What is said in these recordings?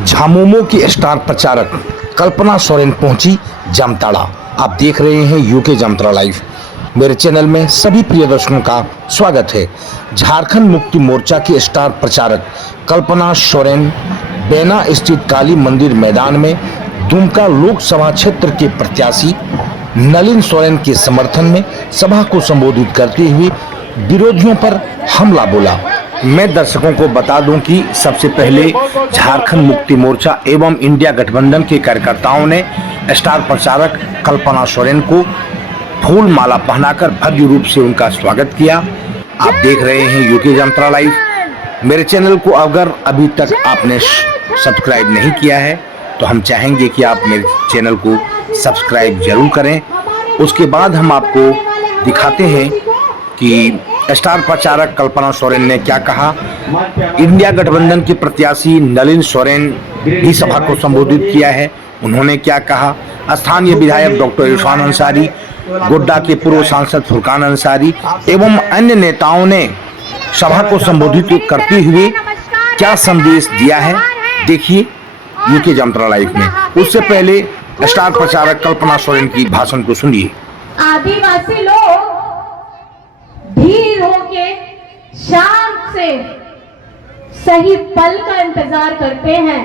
झामुमो की स्टार प्रचारक कल्पना सोरेन पहुंची जामताड़ा। आप देख रहे हैं यूके जामताड़ा लाइव। मेरे चैनल में सभी प्रिय दर्शकों का स्वागत है। झारखंड मुक्ति मोर्चा की स्टार प्रचारक कल्पना सोरेन बेना स्थित काली मंदिर मैदान में दुमका लोकसभा क्षेत्र के प्रत्याशी नलिन सोरेन के समर्थन में सभा को संबोधित करते हुए विरोधियों पर हमला बोला। मैं दर्शकों को बता दूं कि सबसे पहले झारखंड मुक्ति मोर्चा एवं इंडिया गठबंधन के कार्यकर्ताओं ने स्टार प्रचारक कल्पना सोरेन को फूल माला पहनाकर भव्य रूप से उनका स्वागत किया। आप देख रहे हैं यूके जामताड़ा लाइव। मेरे चैनल को अगर अभी तक आपने सब्सक्राइब नहीं किया है तो हम चाहेंगे कि आप मेरे चैनल को सब्सक्राइब जरूर करें। उसके बाद हम आपको दिखाते हैं कि स्टार प्रचारक कल्पना सोरेन ने क्या कहा। इंडिया गठबंधन के प्रत्याशी नलिन सोरेन भी सभा को संबोधित किया है। उन्होंने क्या कहा। स्थानीय विधायक डॉक्टर इरफान अंसारी, गोड्डा के पूर्व सांसद फुरकान अंसारी एवं अन्य नेताओं ने सभा को संबोधित करते हुए क्या संदेश दिया है, देखिए यूके जामताड़ा लाइव में। उससे पहले स्टार प्रचारक कल्पना सोरेन की भाषण को सुनिए। आदिवासी लोग धीर होके शांत से सही पल का इंतजार करते हैं,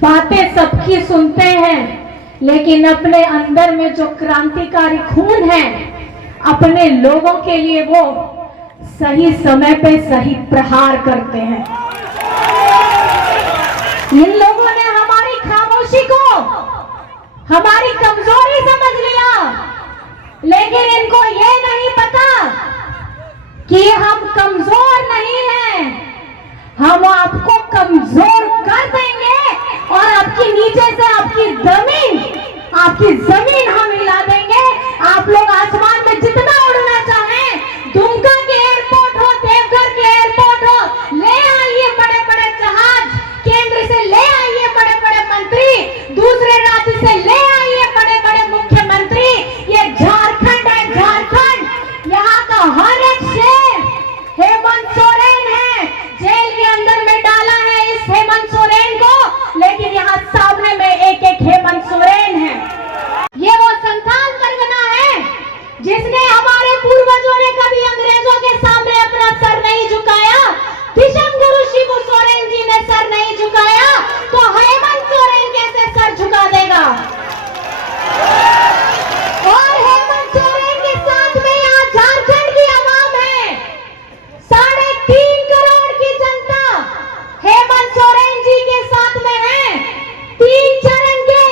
बातें सबकी सुनते हैं, लेकिन अपने अंदर में जो क्रांतिकारी खून है अपने लोगों के लिए वो सही समय पे सही प्रहार करते हैं। इन लोगों ने हमारी खामोशी को हमारी कमजोरी समझ लिया, लेकिन इनको ये नहीं पता कि हम कमजोर नहीं हैं। हम आपको कमजोर कर देंगे और आपकी नीचे से आपकी जमीन हम हिला देंगे। आप लोग आसमान में जितना उड़ना चाहें, दुमका के एयरपोर्ट हो, देवघर के एयरपोर्ट हो, ले आइए बड़े बड़े जहाज, केंद्र से ले आइए बड़े बड़े मंत्री, दूसरे राज्य से ले आइए बड़े बड़े मुख्यमंत्री। ये झारखंड है, झारखंड यहाँ का हर एक शेर हेमंत सोरेन है। जेल के अंदर में डाला है इस हेमंत सोरेन को, लेकिन यहाँ सामने में एक एक हेमंत सोरेन है। ये वो संथाल परगना है जिसने हमारे पूर्वजों ने कभी अंग्रेजों के सामने अपना सर नहीं झुकाया। विषम गुरु शिव सोरेन जी ने सर नहीं झुकाया, तो हेमंत सोरेन कैसे सर झुका देगा। और हेमंत सोरेन के साथ में यहाँ झारखंड की आवाम है, 3.5 करोड़ की जनता हेमंत सोरेन जी के साथ में है। 3 चरण के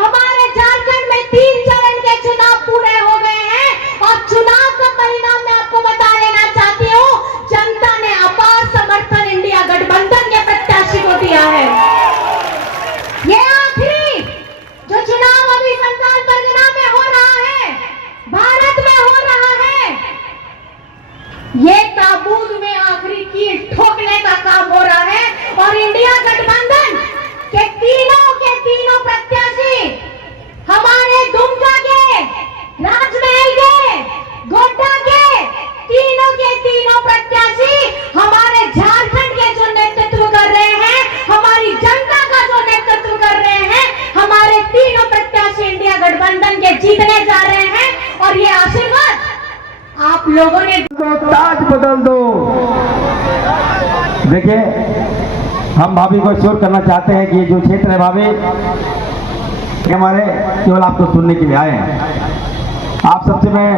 हमारे झारखंड में 3 चरण के चुनाव पूरे हो गए हैं और चुनाव का परिणाम मैं आपको बता देना चाहती हूँ। जनता ने अपार समर्थन इंडिया गठबंधन के प्रत्याशी को दिया है। ये आखिरी जो चुनाव अभी संथाल परगना में हो रहा है, भारत में हो रहा है, ये ताबूत में आखिरी कील ठोकने का काम हो रहा है। और इंडिया गठबंधन के तीनों प्रत्याशी हमारे दुमका के, राजमहल के, गोड्डा के तीनों प्रत्याशी हमारे झारखंड के जो नेतृत्व कर रहे हैं, हमारी जनता का जो नेतृत्व कर रहे हैं, हमारे तीनों प्रत्याशी इंडिया गठबंधन के जीतने जा रहे हैं। और ये आशीर्वाद आप लोगों ने तो ताज बदल दो। देखिए, हम भाभी को श्योर करना चाहते हैं कि ये जो क्षेत्र है भाभी हमारे केवल आपको सुनने के लिए आए हैं। आप सबसे मैं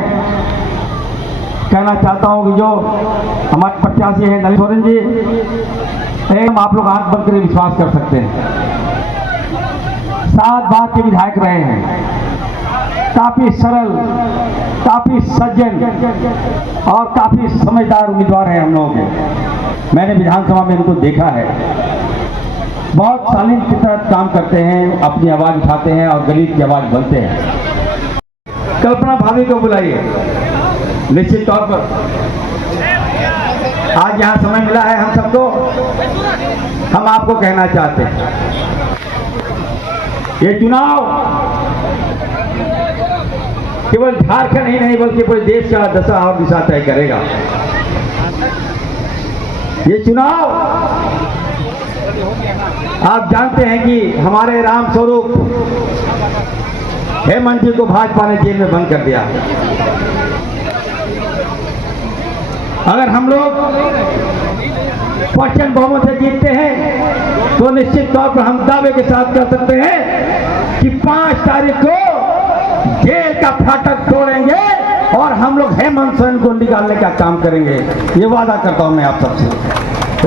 कहना चाहता हूं कि जो हमारे प्रत्याशी हैं नलिन सोरेन जी, हम आप लोग आंख बंद करके विश्वास कर सकते हैं। 7 बार के विधायक रहे हैं, काफी सरल, काफी सज्जन और काफी समझदार उम्मीदवार हैं हम लोगों के। मैंने विधानसभा में इनको देखा है, बहुत शालीन की तरह काम करते हैं, अपनी आवाज उठाते हैं और गरीब की आवाज बनते हैं। कल्पना भाभी को बुलाइए निश्चित तौर पर। आज यहाँ समय मिला है हम सबको, हम आपको कहना चाहते हैं ये चुनाव केवल झारखंड ही नहीं बल्कि पूरे देश का दशा और दिशा तय करेगा। ये चुनाव आप जानते हैं कि हमारे राम स्वरूप हेमंत जी को भाजपा ने जेल में बंद कर दिया। अगर हम लोग प्रचंड बहुमत से जीतते हैं तो निश्चित तौर पर हम दावे के साथ कह सकते हैं कि 5 तारीख को जेल का फाटक तोड़ेंगे और हम लोग हेमंत सोरेन को निकालने का काम करेंगे। ये वादा करता हूं मैं आप सबसे।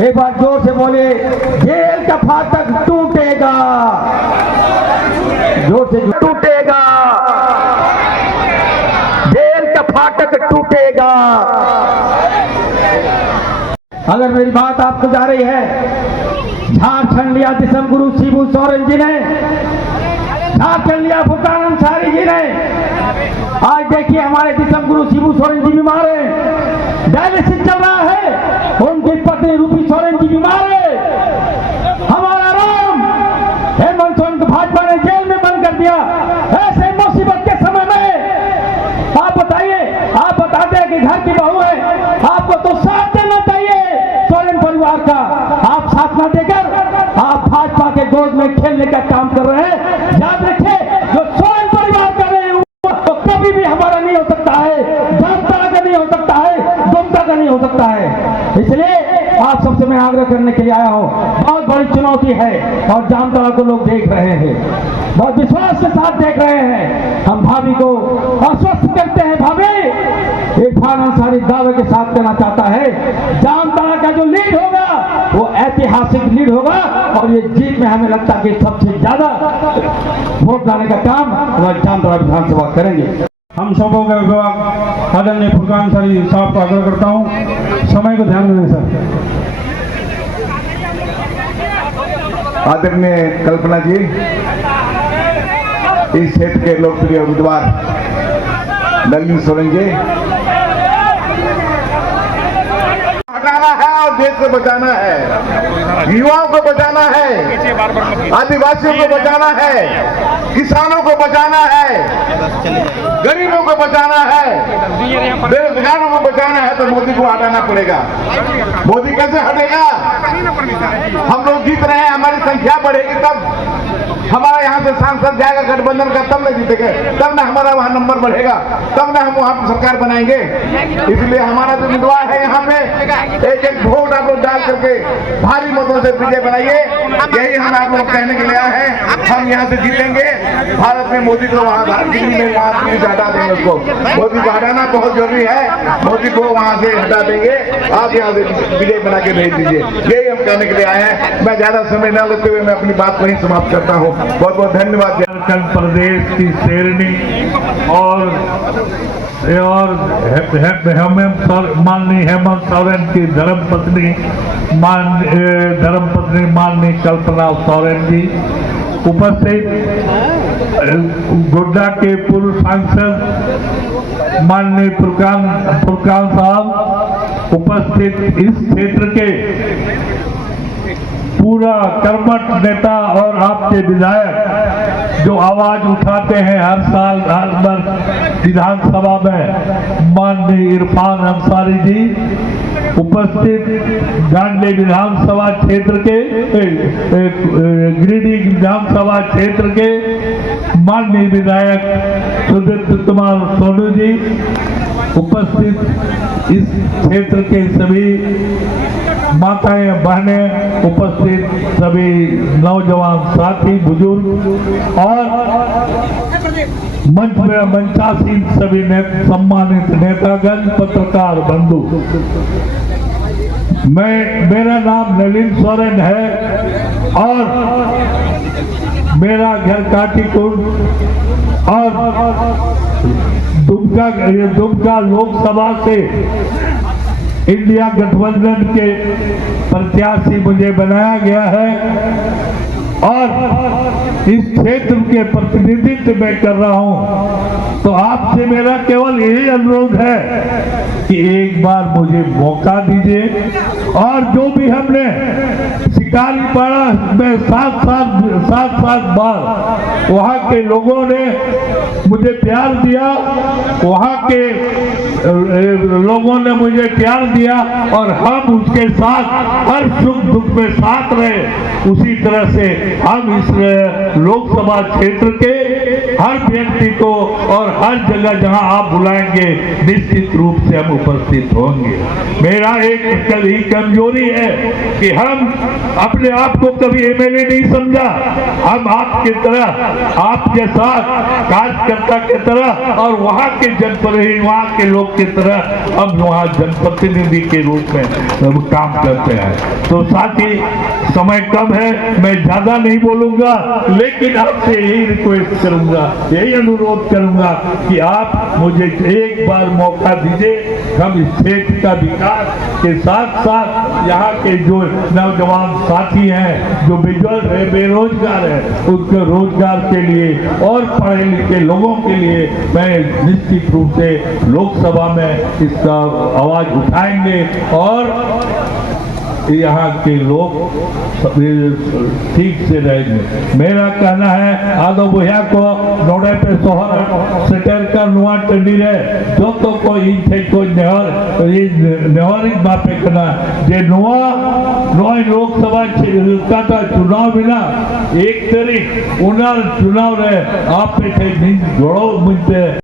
एक बार जोर से बोलिए, जेल का फाटक टूटेगा, जोर से टूटेगा, जेल का फाटक टूटेगा। अगर मेरी बात आपको जा रही है, झारखंड लिया दिसम गुरु शिबू सोरेन जी ने, झारखंड लिया फुरकान अंसारी जी ने। आज देखिए हमारे दिसम गुरु शिबू सोरेन जी बीमार है, डायलिसिस चल रहा है, उनकी पत्नी रूपी सोरेन जी बीमार है। हमारा राम हेमंत सोरेन को भाजपा ने जेल में बंद कर दिया। ऐसे मुसीबत के समय में आप बताइए, आप बताते हैं कि घर की बहू है, आपको तो साथ देना चाहिए सोरेन परिवार का। आप साथ ना देकर आप भाजपा के गोद में खेलने का काम कर रहे हैं। याद रखिए, जो सोरेन परिवार कर रहे हैं तो कभी भी हमारा नहीं हो सकता है, जामताड़ा का नहीं हो सकता है, दुमका का नहीं हो सकता है। इसलिए आप सबसे मैं आग्रह करने के लिए आया हूं। बहुत बड़ी चुनौती है और जामताड़ा को लोग देख रहे हैं, बहुत विश्वास के साथ देख रहे हैं। हम भाभी को आश्वस्त करते हैं, भाभी इरफान अंसारी दावे के साथ कहना चाहता है, जामताड़ा का जो लीड होगा वो ऐतिहासिक लीड होगा और ये जीत में हमें लगता है कि सबसे ज्यादा वोट लाने का काम हमारे जामताड़ा विधानसभा करेंगे। हम सबों के अभिभावक आदरणीय फुरकान अंसारी साहब को आग्रह करता हूँ, समय को ध्यान दें सर। आदरणीय कल्पना जी, इस क्षेत्र के लोकप्रिय उम्मीदवार नलिन सोरेन जी, हटाना है और देश को बचाना है, युवाओं को बचाना है, आदिवासियों को बचाना है, किसानों को बचाना है, गरीबों को बचाना है, बेरोजगारों को बचाना है, तो मोदी को हटाना पड़ेगा। मोदी कैसे हटेगा? हम लोग जीत रहे हैं, हमारी संख्या बढ़ेगी तब हमारा यहाँ से सांसद जाएगा गठबंधन का, तब न जीतेंगे, तब न हमारा वहाँ नंबर बढ़ेगा, तब न हम वहाँ सरकार बनाएंगे। इसलिए हमारा जो उम्मीदवार है यहाँ पे एक एक वोट आप लोग डाल करके भारी मतों से विजय बनाइए। यही हम आप लोग कहने के लिए आए हैं। हम यहाँ से जीतेंगे, भारत में मोदी को वहाँ दिल्ली में वहाँ से हटा देंगे, उसको मोदी को हटाना बहुत जरूरी है। मोदी को वहाँ से हटा देंगे, आप यहाँ से विजय बना के भेज दीजिए। यही हम कहने के लिए आए हैं। मैं ज्यादा समय न लेते हुए मैं अपनी बात वहीं समाप्त करता हूँ। बहुत बहुत धन्यवाद। झारखंड प्रदेश की शेरनी और माननीय हेमंत सोरेन की धर्मपत्नी माननीय कल्पना सोरेन जी उपस्थित, गोड्डा के पूर्व सांसद माननीय फुरकान साहब उपस्थित, इस क्षेत्र के पूरा कर्मठ नेता और आपके विधायक जो आवाज उठाते हैं हर साल हर बार विधानसभा में, माननीय इरफान अंसारी जी उपस्थित, गांधी विधानसभा क्षेत्र के गिरिडीह विधानसभा क्षेत्र के माननीय विधायक सुदीप्त कुमार सोनू जी उपस्थित, इस क्षेत्र के सभी माताएं बहनें उपस्थित, सभी नौजवान साथी बुजुर्ग और मंच में मंचासीन सभी सम्मानित नेतागण, पत्रकार बंधु, मेरा नाम नलिन सोरेन है और मेरा घर काटीकुंड और दुमका लोकसभा से इंडिया गठबंधन के प्रत्याशी मुझे बनाया गया है और इस क्षेत्र के प्रतिनिधित्व मैं कर रहा हूं। तो आपसे मेरा केवल यही अनुरोध है कि एक बार मुझे मौका दीजिए और जो भी हमने शिकारीपाड़ा में सात बार वहाँ के लोगों ने मुझे प्यार दिया, वहाँ के लोगों ने मुझे प्यार दिया और हम उसके साथ हर सुख दुख में साथ रहे। उसी तरह से हम इस लोकसभा क्षेत्र के हर व्यक्ति को और हर जगह जहां आप बुलाएंगे निश्चित रूप से हम उपस्थित होंगे। मेरा एक ही कमजोरी है कि हम अपने आप को कभी एमएलए नहीं समझा। हम आपके तरह, आपके साथ कार्यकर्ता के तरह और वहां के जनप्रतिनिधि, वहां के लोग की तरह हम वहां जनप्रतिनिधि के रूप में काम करते हैं। तो साथ ही समय कम है, मैं ज्यादा नहीं बोलूंगा, लेकिन आपसे यही रिक्वेस्ट करूंगा, यही अनुरोध करूंगा कि आप मुझे एक बार मौका दीजिए। हम इस क्षेत्र का विकास के साथ साथ यहाँ के जो नौजवान साथी हैं, जो बेरोजगार हैं, उनके रोजगार के लिए और पढ़े लिखे लोगों के लिए मैं निश्चित रूप से लोकसभा में इसका आवाज उठाएंगे और यहाँ के लोग ठीक से रहेंगे। मेरा कहना है आदो बुया को नोड़े पे सोहर सेटर का नुआ टंडी रहे जो तो कोई थे कोई नेहरी बापे करना जे नुआ लोकसभा का चुनाव बिना 1 तारीख उन्हार चुनाव रहे आप पे जोड़ो मुझे